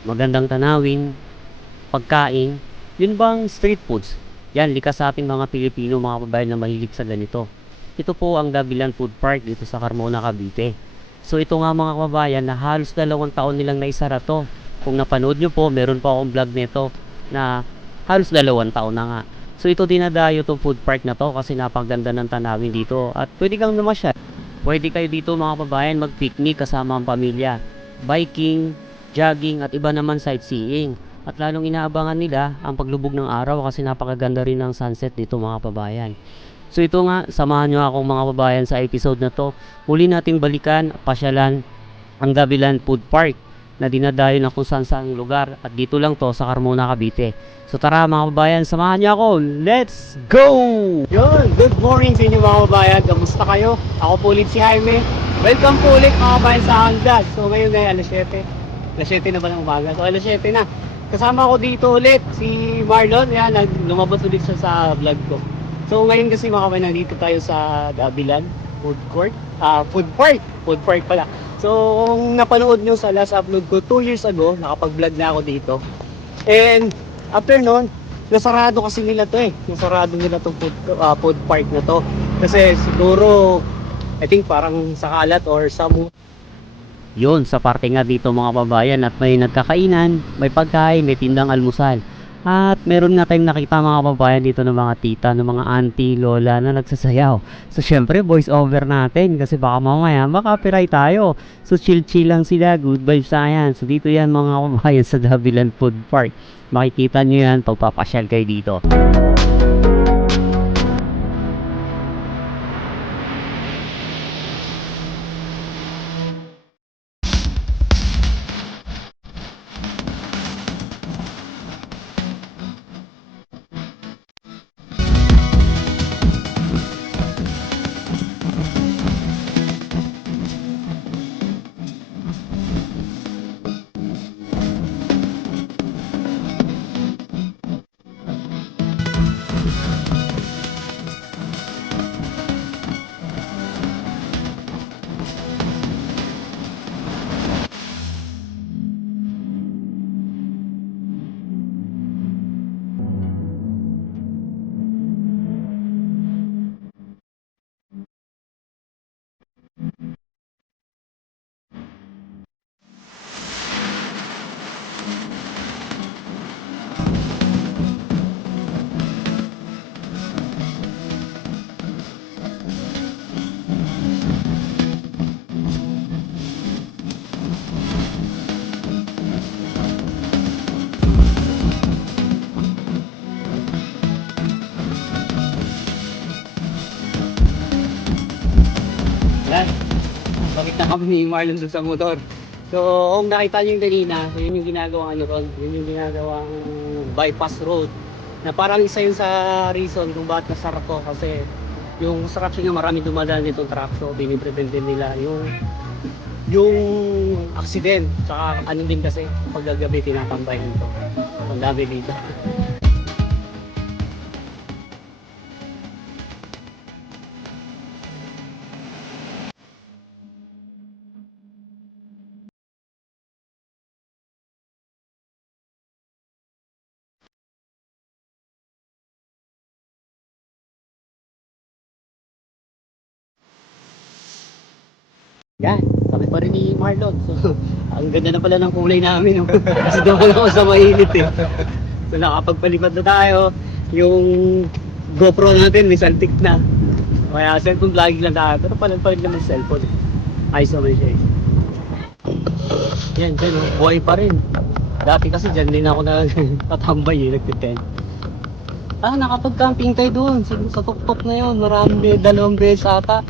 magandang tanawin, pagkain, yun bang street foods. Yan, likas sa ating mga Pilipino, mga kababayan na mahilig sa ganito. Ito po ang Dabilan Food Park dito sa Carmona, Cavite. So ito nga mga kababayan na halos 2 taon nilang naisara to. Kung napanood nyo po, meron pa akong vlog nito na halos 2 taon na nga. So ito dinadayo tong food park na to kasi napaganda ng tanawin dito at pwede kang namasyal. Pwede kayo dito mga kababayan mag-picnic kasama ang pamilya, biking, jogging at iba naman sightseeing. At lalong inaabangan nila ang paglubog ng araw kasi napakaganda rin ng sunset dito mga kababayan. So ito nga, samahan nyo akong mga kababayan sa episode na to. Muli nating balikan, pasyalan ang Dabilan Food Park na dinadayo na kung saan saang lugar at dito lang to sa Carmona, Cavite. So tara mga kababayan, samahan niyo ako. Let's go! Yun, good morning sa inyo mga kababayan. Kamusta kayo? Ako po ulit si Jaime. Welcome po ulit mga kababayan sa Hanggas. So ngayon ay alas 7. Alas 7 na ba ng umaga? So alas 7 na. Kasama ko dito ulit si Marlon. Yan, lumabas ulit siya sa vlog ko. So ngayon kasi mga kababayan, nandito tayo sa Dabilan Food Court. Food Park. Food Park pala. So kung napanood nyo sa last upload ko 2 years ago, nakapag-vlog na ako dito. And after nun, nasarado kasi nila to eh. Nasarado nila tong food park na to. Kasi siguro, I think parang sa kalat or sa yun, sa parte nga dito mga kababayan at may nagkakainan, may pagkain, may tindang almusal. At meron nga tayong nakita mga kababayan dito ng mga tita, ng mga auntie, lola na nagsasayaw. So syempre voice over natin kasi baka mamaya maka-copyright tayo. So chill lang sila, good vibes na yan. So dito yan mga kababayan sa Dabilan Food Park. Makikita nyo yan pagpapasyal kayo dito. Yan. Bakit na kami ni Marlon doon sa motor. So, kung nakita nyo yung kanina, so yun yung ginagawang ano ron, yun yung ginagawang bypass road. Na parang isa yun sa reason kung bakit nasarap ko kasi yung construction nga marami dumadaan ditong truck so biniprevent din nila yung accident. Tsaka ano din kasi pag gagabi tinatambay nito. Ang dami dito. Yan, kami pa rin ni Marlon. So, ang ganda na pala ng kulay namin. No? Kasi doon ako sa mainit eh. So, nakapagpalipad na tayo. Yung GoPro natin, may saltik na. Kaya cellphone vlogging lang tayo. Pero palag naman cellphone. Ayos naman siya eh. Yan, dyan oh, buhay pa rin. Dati kasi dyan din ako tatambay eh, nagtitent. Nakapag-camping tayo doon. Sa tuktok na yun, marami, 2 beses ata.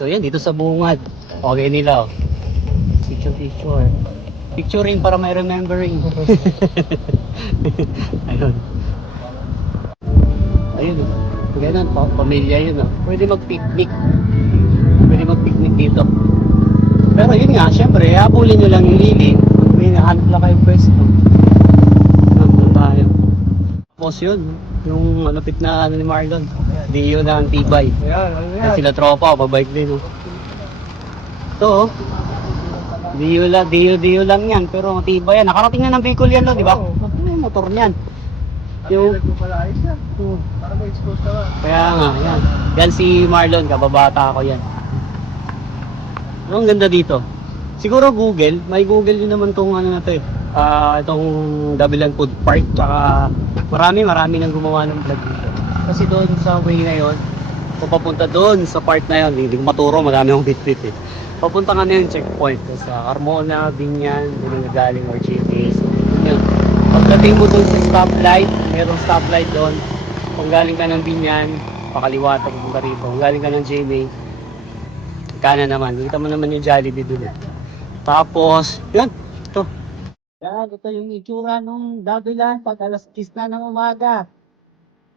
So yan, dito sa bungad. Okay nila oh. Picture. Picturing para may remembering. Ayun. Ayun oh. Ganun, pamilya yun oh. Pwede mag-picnic. Pwede mag-picnic dito. Pero yun nga, syempre, habulin nyo lang yung lilin. May nahanap lang kayong pwesto. Nandun tayo. Tapos yun, yung malapit na ano ni Marlon. Di yun na ang tibay. Yan. Sila tropa, babike din. Oh. Ito, Dio lang yan, pero matibay yan. Nakarating na ng Bicol yan, no, di ba? Oo. Ano yung motor niyan? Yung... Yung, pala ayos yan. hmm, Para may expose ka ba? kaya nga, yan. Yan si Marlon, kababata ako yan. Pero ang ganda dito. Siguro Google, may Google din naman tong ano na to eh. Itong Dabilan Food Park, tsaka marami nang gumawa ng vlog dito. Kasi doon sa way na yon, kung papunta doon sa part na yon, hindi ko maturo, madami akong bit eh. Papunta ka na yung checkpoint sa Carmona, Binyan, doon na galing or GTS. Yun. Pagdating mo doon sa stoplight, merong stoplight doon. Kung galing ka ng Binyan, pakaliwa, papunta rito. Kung galing ka ng GMA, kanan naman. Kita mo naman yung Jollibee doon. Tapos, yun, ito. Yan, ito yung itsura nung Dabilan pag alas 10 na ng umaga.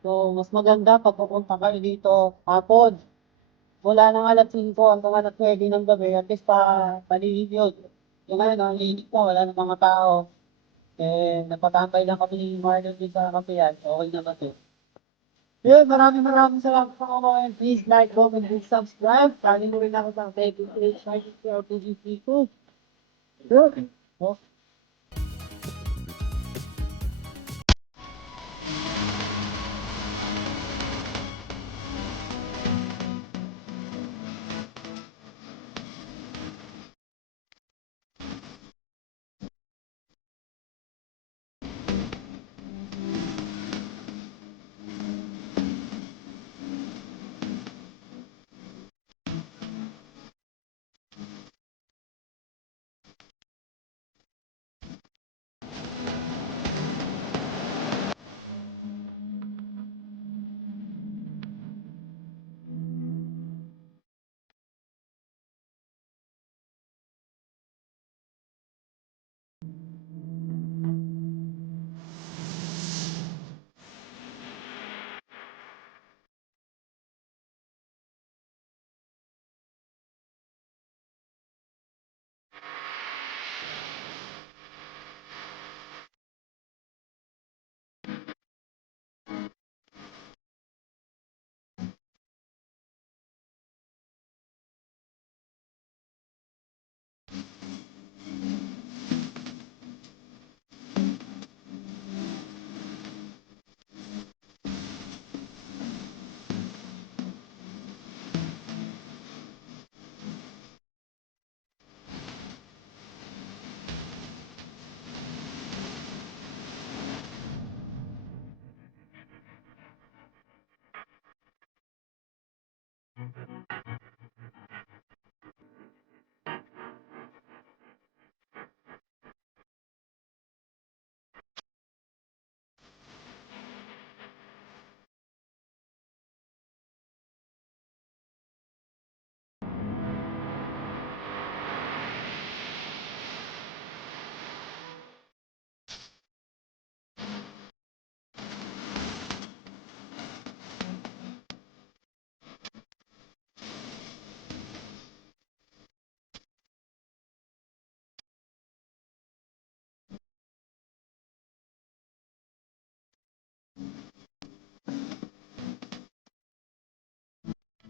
So, mas maganda pag pupunta kayo dito hapon. Mula ng alas 5 hanggang alas 9 ng gabi, at least palilig yun. Yung ngayon, ang linig po, wala ng mga tao. Eh, napatambay lang kami ni Marlon din sa kapiyan. Okay naman to. Yun, maraming salamat sa mga. Please like, comment, and subscribe. Kali mo rin ako sa Facebook page, Martin PRPG People. Yun. Oh.